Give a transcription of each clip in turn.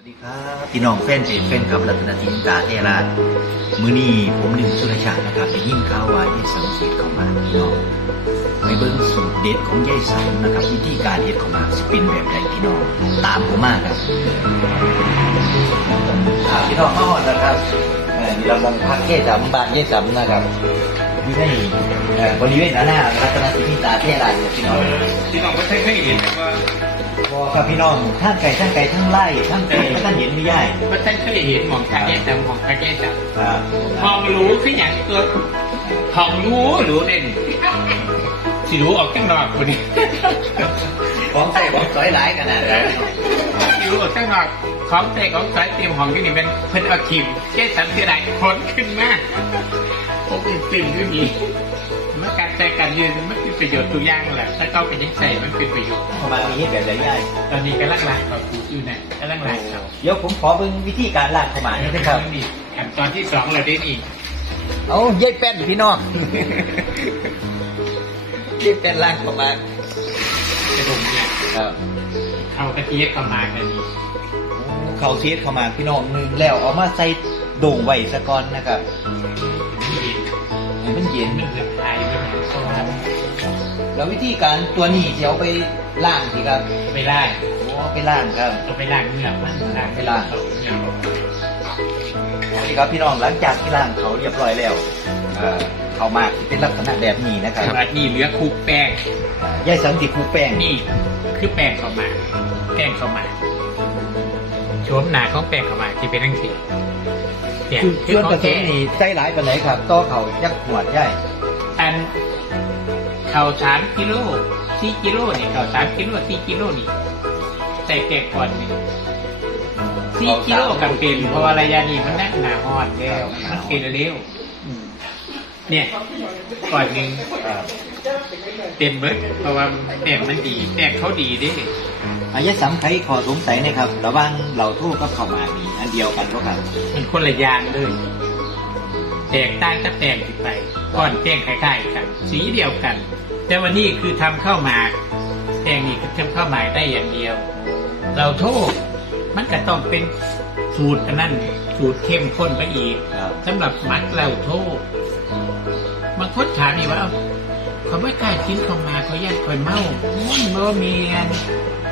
สวัสดีครับพี่น้องแฟนเพจแฟนคลับรัตนทินตาเทราชมือนี้ผมหนึ่งสุรชาตินะครับได้ยินข่าวว่ายายสังเสียเข้ามาพี่น้องไปเบิ้งสูตรเด็ดของยายสังนะครับวิธีการเด็ดของมาสิเป็นแบบไหนพี่น้องตามผมมาครับอ่าพี่น้องมาหอดนะครับเอ่อนี่เรามองพักเทศจำบ้านยายสังนะครับอยู่ในเอ่อบริเวณหน้ารัตนทินตาเทราชเนี่ยพี่น้องที่น้องก็ใช้ไม่เห็นแต่ว่า พอครับพี่น้องทั้งไก่ทั้งไก่ทั้งไล่ทั้งไก่ทั้งเห็นไม่ย่ายไม่ใช่เคยเห็นหมองกาแยกจังหมองกาแยกจังครับมองรู้คืออย่างตัวทองรู้รู้เด่นสิรู้ออกข้างนอกคนนี้ของใส่ของสอยหลายขนาดนั้นสิรู้ออกข้างนอกของแต่ของสายเตรียมของที่นี่เป็นเพิ่นเอาขิมแก้สันเสียดายผลขึ้นมาผมเป็นสิ่งที่ดีเมื่อการใจการยืนมันเป็นประโยชน์ทุกอย่างแหละถ้าเขาเป็นยังใส่มันเป็นประโยชน์ประมาณนี้แบบใหญ่ตอนนี้กำลังล้างเขาถูอยู่เนี่ยกำลังล้างเขาเดี๋ยวผมขอเบิ่งวิธีการล้างเข้ามานี่นะครับนี่ขั้นตอนที่สองเราได้อีกเอาเย่แป้นพี่น้องเย่แป้นล้างเข้ามาจะดมเนี่ยครับเขากระเทียบเข้ามากันนี่เขาเทสเข้ามาพี่น้องหนึงแล้วเอามาใส่โด่งไว้ซะก่อนนะครับนี่ให้มันเย็นมันคือไทยไปไหนเพราะว่า แล้ววิธีการตัวนี้เดี๋ยวไปล้างสิครับไม่ได้โอ้ไปล้างครับต้องไปล้างเนื้อมันล้างไปล้างเนื้อนี่ครับพี่น้องหลังจากที่ล้างเขาเรียบร้อยแล้วเอ่อเขามากเป็นลักษณะแบบนี้นะครับสำหรับนี่เหลือคลุกแป้งยายสังติคูแป้งนี่ คือแป้งเข้ามาแป้งเข้ามาโฉมหนาของแป้งเข้ามาที่เป็นทั้งสี่เนี่ยคือคือส่วนขอผงสแท้มนี่ใส่หลายปานไหนครับต่อเขายักขวดใหญ่อันข้าวสามกิโลสี่กิโลนี่ข้าวสามกิโลสี่กิโลนี่ใส่แกงก่อนหนึ่งสี่กิโลกับเป็นเพราะว่าระยะนี้มันนักหนาฮอดแล้วมันเป็นเร็วเนี่ยก่อนหนึ่งครับเต็มเบิดเพราะว่าแป้งมันดีแป้งเขาดีเด้อายะสังไขขอสงสัยนะครับระหว่างเหล่าทู่กับข้าวหมากนี่อันเดียวกันหรือครับมันคนละอย่างเลยแตกต่างกับแป้งที่ไป ก้อนแป้งคล้ายๆกัน สีเดียวกัน แต่วันนี้คือทำข้าวหมากแป้งนี่คือทำข้าวหมากได้อย่างเดียว เราโทษมันก็ต้องเป็นสูตรอันนั้นสูตรเข้มข้นไปอีกครับสำหรับมัดเราโทษบางคนถามอีกว่าเอ้าเขาไม่กล้ากินเข้ามาเขาย่านคอยเมามันโมเมียน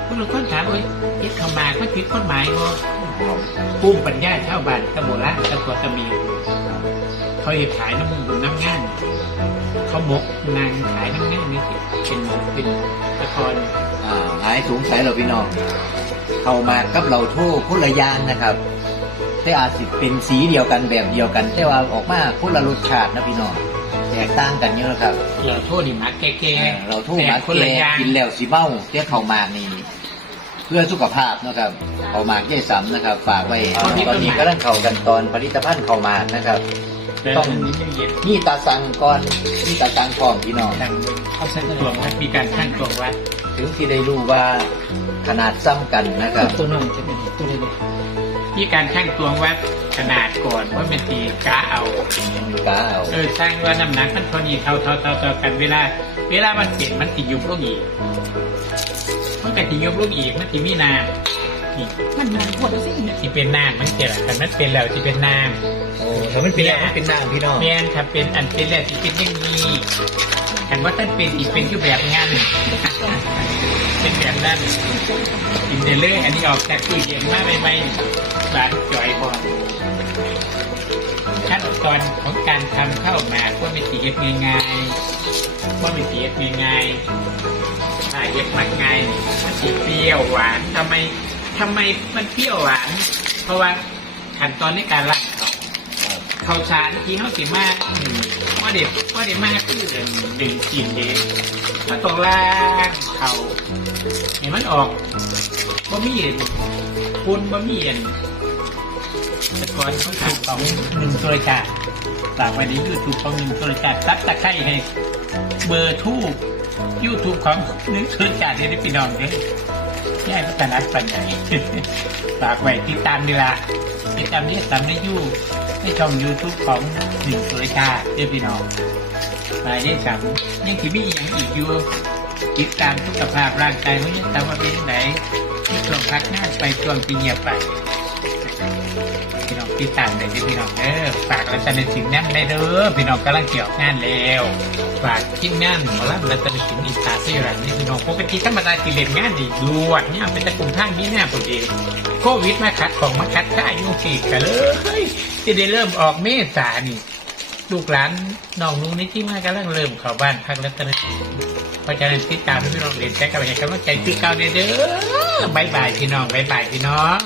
บางคนถามว่าเอ๊ะเข้ามาเขาผิดกฎหมายบ่ปุ้มปัญญาชาวบ้านตะโบราณตะกัวตะมี เขาเห็นขายน้ำมันน้ำงานเขาหมกนางขายน้ำงานนี่สิเป็นหมกเป็นตะกอนอ่าหายสงสัยเราพี่น้องข้าวหมากกับเหล่าทู่คนละอย่างนะครับแต่อาจสิเป็นสีเดียวกันแบบเดียวกัน แต่ว่าออกมาคนละรสชาตินะพี่น้องแตกต่างกันเยอะครับ เราโทษนี่มัดแก่อ่าๆเราทู่หมากคนละแก่อย่างกินแล้วสิเมาแต่ข้าวหมากนี่เพื่อสุขภาพนะครับข้าวหมากเย่สำนะครับ ฝากไว้ตอนนี้ก็เริ่มเข้ากันตอนผลิตภัณฑ์ข้าวหมากนะครับแต่ต้องอันนี้ยังเย็นนี่ตาสังก่อนนี่ตาสังพร้อมพี่น้องดังเขาใช้ตัววัดมีการขั้นตัววัดถึงที่ได้รู้ว่าขนาดซ้ำกันนะครับตัวน้องจะเป็นตัวเล็กที่การช่างตวงวัดขนาดก่อนว่ามันตีกาเอากาเอาเออช่างว่าน้ำหนักมันพอดีเท่าเท่าเท่าเท่ากันเวลา เวลามันเปลี่ยนมันติยุบลูกอีกมันก็ติยุบลูกอีกมันติมีน้ำ นี่มันนานหมดแล้วสิเนี่ยที่เป็นน้ำมันเกิดแต่มันเป็นแล้วที่เป็นน้โอ้ถ้ามันเป็นแล้วมันเป็นนางพี่น้องำแม่นถ้าเป็นอันเป็นแล้วที่เป็นอยังนี้เห็นว่าท่านเป็นอีกเป็นอยู่แบบงั้นเป็นแบบนั้นกินเดลเลยอันนี้ออกจากตู้เย็นมาใหม่ๆหลานจ่อยบอลขั้นตอนของการทำข้าวหมากก็ไม่ตีเย็ดง่ายๆก็ไม่ตีเย็ดง่ายๆถ้าเย็ดมักง่ายนี่มันจะเปรี้ยวหวานทำไม ทำไมมันเปรี้ยวหวาน เพราะว่าขั้นตอนในการล้างเขาเขาวสารที่เขาสีมากว่าเด็ดว่าเด็ดมากคือเดินดึงกินเด็มันต้องล้างเขาเห็นมันออกบะหมี่เย็นปุนบะหมี่เย็นแต่ก่อนเขาทำของหนึ่งโซลจาฝากไว้ในยูทูบของหนึ่งโซลจาซักตะไคร้ให้เบอร์ทูบยูทูบของหนึ่งโซลจาเนี่ยได้พี่น้องเด้อ แย่พัฒนาปัญญาฝากไว้ติดตามดีละติดตามนี้ตามในยูในช่องยูทูบของหนึ่งโซลจาเด้อพี่น้องมาได้สามยังที่มีอย่างอีกอยู่ติดตามสุขภาพร่างกายมันยังทำว่าเป็นไหนที่ช่วงพักงาไปช่วงที่เงียบไปพี่น้องติดตามได้ที่พี่น้องเด้อฝากรัตนสินนั่นได้เด้อพี่น้องกำลังเกี่ยวงานแล้วฝากทีมงานหมอลำรัตนสินอิสตาเซรันนี่ น้องปกติธรรมดาติเล่นงานดีรวดเนี่ยเป็นตะกลุ่มทางนี้แน่ผมเองโควิดมาคัดของมาคัดค่ายุ่งฉีดกันเลยจะได้เริ่มออกเมษานี่ลูกหลานน้องนุ้งนี่ที่มากำลังเริ่มเข้าบ้านพักรัตนสินเพราะฉะนั้นติดตามพี่น้องเรียนใจกับให้กำลังใจคือเก่าเด้อเด้อบายบายพี่น้องบายบายพี่น้อง